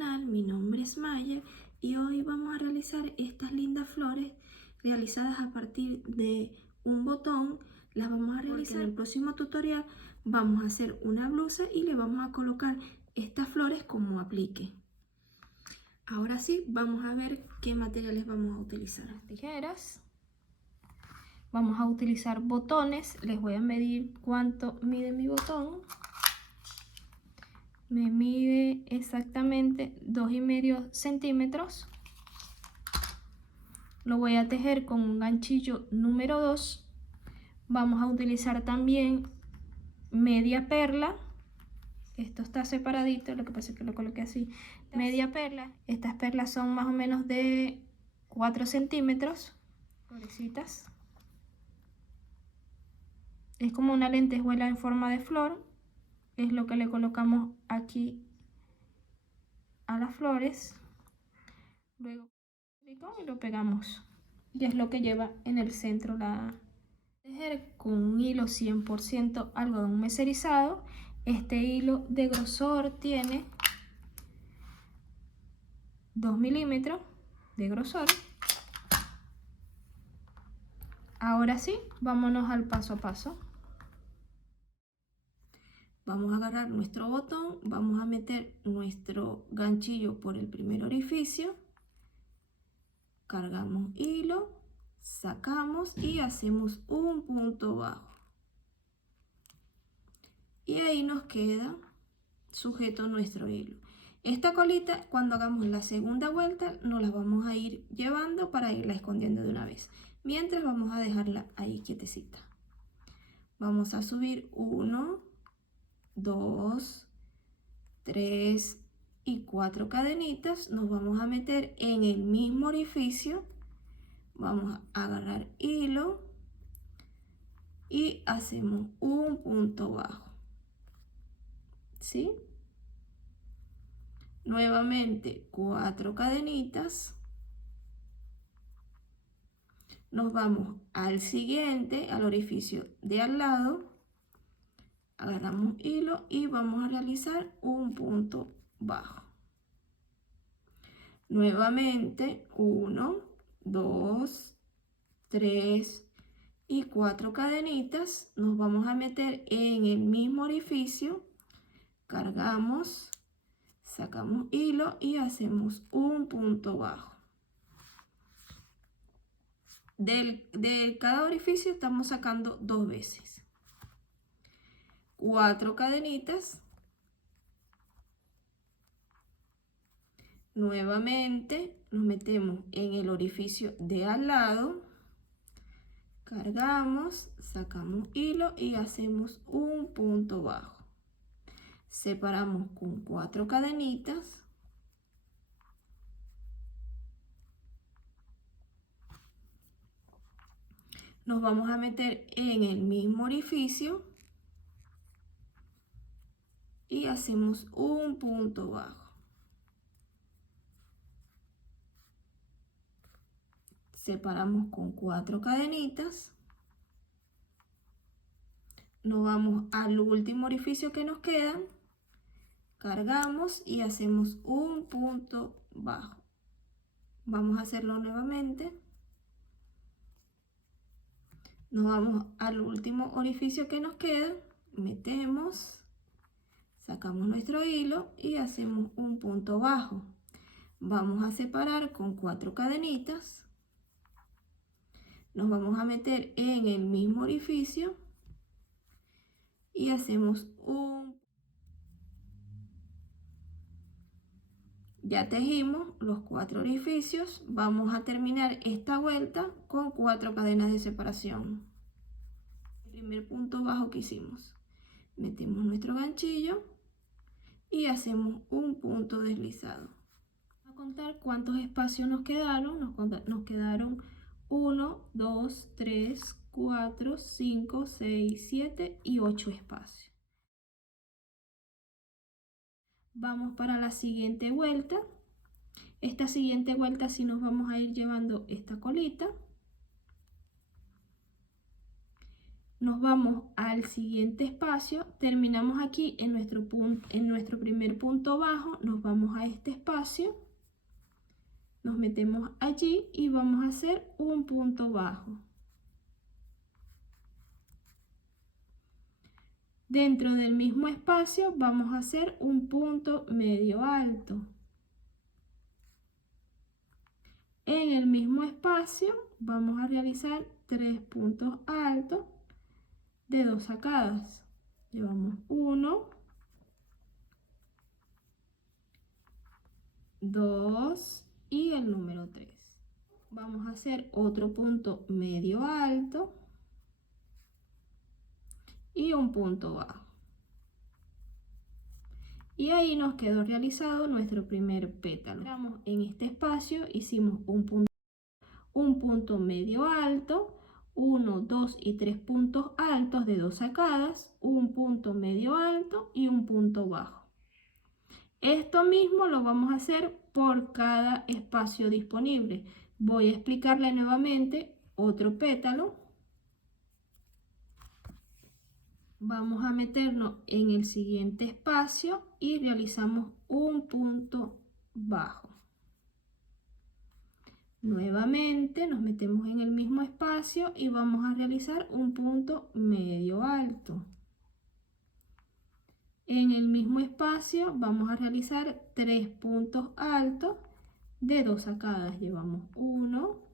canal, mi nombre es Maya y hoy vamos a realizar estas lindas flores realizadas a partir de un botón. Las vamos a realizar en el próximo tutorial. Vamos a hacer una blusa y le vamos a colocar estas flores como aplique. Ahora sí, vamos a ver qué materiales vamos a utilizar. Las tijeras. Vamos a utilizar botones. Les voy a medir cuánto mide mi botón. Me mide exactamente 2,5 centímetros. Lo voy a tejer con un ganchillo número 2. Vamos a utilizar también media perla. Esto está separadito, lo que pasa es que lo coloqué así. Media perla. Estas perlas son más o menos de 4 centímetros. Florecitas. Es como una lentejuela en forma de flor. Es lo que le colocamos aquí a las flores. Luego y lo pegamos. Y es lo que lleva en el centro la tejer con un hilo 100% algodón mercerizado. Este hilo de grosor tiene 2 milímetros de grosor. Ahora sí, vámonos al paso a paso. Vamos a agarrar nuestro botón, vamos a meter nuestro ganchillo por el primer orificio, cargamos hilo, sacamos y hacemos un punto bajo. Y ahí nos queda sujeto nuestro hilo. Esta colita, cuando hagamos la segunda vuelta, nos la vamos a ir llevando para irla escondiendo de una vez. Mientras vamos a dejarla ahí quietecita. Vamos a subir 1, 2, 3 y 4 cadenitas. Nos vamos a meter en el mismo orificio. Vamos a agarrar hilo y hacemos un punto bajo. ¿Sí? Nuevamente 4 cadenitas. Nos vamos al siguiente, al orificio de al lado. Agarramos hilo y vamos a realizar un punto bajo. Nuevamente 1, 2, 3 y 4 cadenitas. Nos vamos a meter en el mismo orificio. Cargamos, sacamos hilo y hacemos un punto bajo. De cada orificio estamos sacando 2 veces. 4 cadenitas. Nuevamente nos metemos en el orificio de al lado. Cargamos, sacamos hilo y hacemos un punto bajo. Separamos con 4 cadenitas. Nos vamos a meter en el mismo orificio y hacemos un punto bajo. Separamos con 4 cadenitas. Nos vamos al último orificio que nos queda. Cargamos y hacemos un punto bajo. Vamos a hacerlo nuevamente. Nos vamos al último orificio que nos queda. Metemos. Sacamos nuestro hilo y hacemos un punto bajo. Vamos a separar con 4 cadenitas. Nos vamos a meter en el mismo orificio y hacemos un... Ya tejimos los 4 orificios. Vamos a terminar esta vuelta con 4 cadenas de separación. El primer punto bajo que hicimos. Metemos nuestro ganchillo y hacemos un punto deslizado. Vamos a contar cuántos espacios nos quedaron. Nos quedaron 1, 2, 3, 4, 5, 6, 7 y 8 espacios. Vamos para la siguiente vuelta. Esta siguiente vuelta sí nos vamos a ir llevando esta colita. Nos vamos al siguiente espacio. Terminamos aquí en nuestro primer punto bajo. Nos vamos a este espacio. espacio, nos metemos allí y vamos a hacer un punto bajo. Dentro del mismo espacio vamos a hacer un punto medio alto. En el mismo espacio vamos a realizar 3 puntos altos de 2 sacadas. Llevamos 1, 2 y el número 3. Vamos a hacer otro punto medio alto y un punto bajo. Y ahí nos quedó realizado nuestro primer pétalo. Entramos en este espacio, hicimos un punto medio alto, 1, 2 y 3 puntos altos de 2 sacadas, un punto medio alto y un punto bajo. Esto mismo lo vamos a hacer por cada espacio disponible. Voy a explicarle nuevamente otro pétalo. Vamos a meternos en el siguiente espacio y realizamos un punto bajo. Nuevamente nos metemos en el mismo espacio y vamos a realizar un punto medio alto. En el mismo espacio vamos a realizar 3 puntos altos de 2 sacadas. Llevamos 1,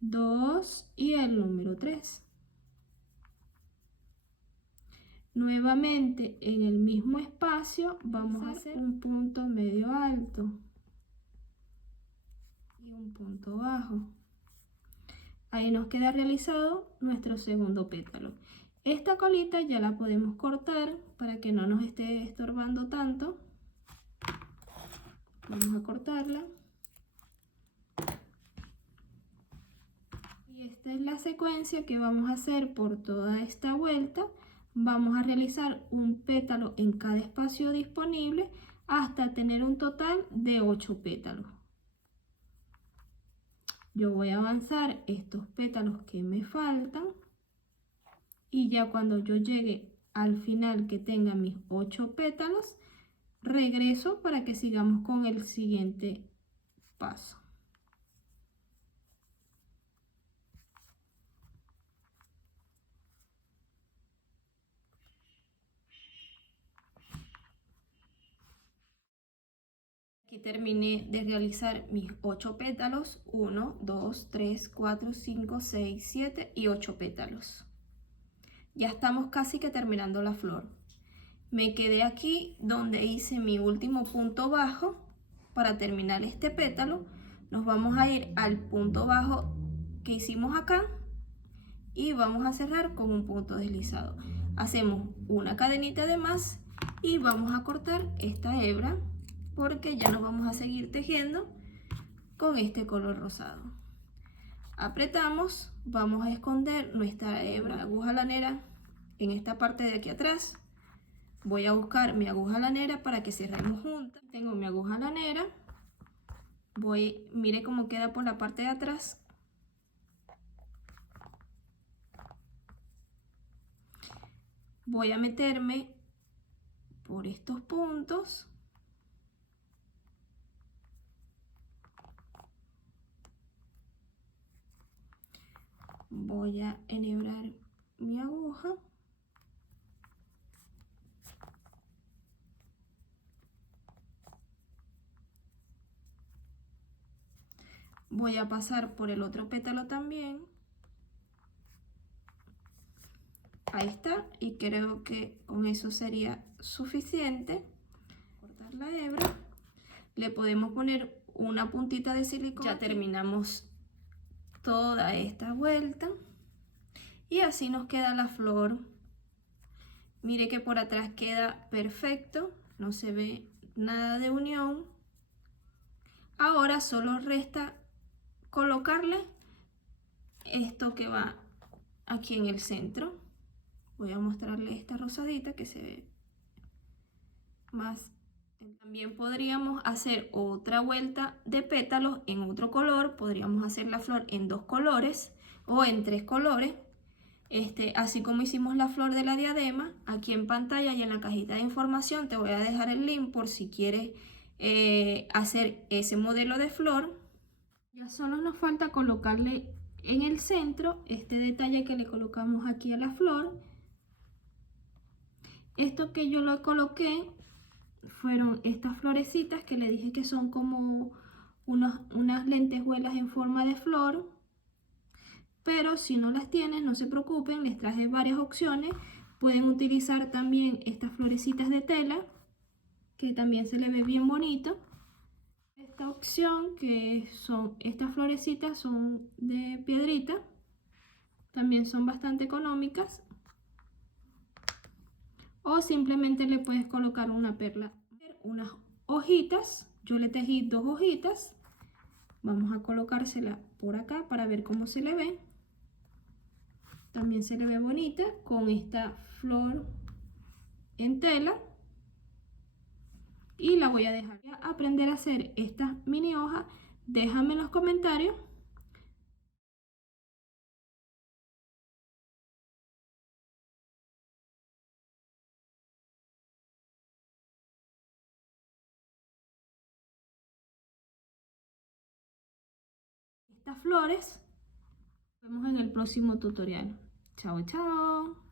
2 y el número 3. Nuevamente en el mismo espacio vamos a hacer un punto medio alto y un punto bajo. Ahí nos queda realizado nuestro segundo pétalo. Esta colita ya la podemos cortar para que no nos esté estorbando tanto. Vamos a cortarla. Y esta es la secuencia que vamos a hacer por toda esta vuelta. Vamos a realizar un pétalo en cada espacio disponible hasta tener un total de 8 pétalos. Yo voy a avanzar estos pétalos que me faltan y ya cuando yo llegue al final que tenga mis 8 pétalos, regreso para que sigamos con el siguiente paso. Aquí terminé de realizar mis 8 pétalos, 1, 2, 3, 4, 5, 6, 7 y 8 pétalos. Ya estamos casi que terminando la flor. Me quedé aquí donde hice mi último punto bajo. Para terminar este pétalo, nos vamos a ir al punto bajo que hicimos acá y vamos a cerrar con un punto deslizado. Hacemos una cadenita de más y vamos a cortar esta hebra porque ya nos vamos a seguir tejiendo con este color rosado. Apretamos, vamos a esconder nuestra hebra aguja lanera en esta parte de aquí atrás. Voy a buscar mi aguja lanera para que cerremos juntas. Tengo mi aguja lanera. Mire cómo queda por la parte de atrás. Voy a meterme por estos puntos. Voy a enhebrar mi aguja. Voy a pasar por el otro pétalo también. Ahí está, y creo que con eso sería suficiente. Cortar la hebra. Le podemos poner una puntita de silicona. Ya terminamos toda esta vuelta. Y así nos queda la flor. Mire que por atrás queda perfecto. No se ve nada de unión. Ahora solo resta colocarle esto que va aquí en el centro. Voy a mostrarle esta rosadita que se ve más. También podríamos hacer otra vuelta de pétalos en otro color. Podríamos hacer la flor en 2 colores o en 3 colores. Así como hicimos la flor de la diadema, aquí en pantalla y en la cajita de información te voy a dejar el link por si quieres hacer ese modelo de flor. Ya solo nos falta colocarle en el centro este detalle que le colocamos aquí a la flor. Esto que yo lo coloqué fueron estas florecitas que le dije que son como unas lentejuelas en forma de flor. Pero si no las tienen, no se preocupen, les traje varias opciones. Pueden utilizar también estas florecitas de tela, que también se le ve bien bonito. Esta opción, que son estas florecitas, son de piedrita, también son bastante económicas. O simplemente le puedes colocar una perla, unas hojitas. Yo le tejí 2 hojitas. Vamos a colocársela por acá para ver cómo se le ve. También se le ve bonita con esta flor en tela. Y la voy a dejar. Voy a aprender a hacer estas mini hojas. Déjame en los comentarios. Estas flores. Nos vemos en el próximo tutorial. Chao, chao.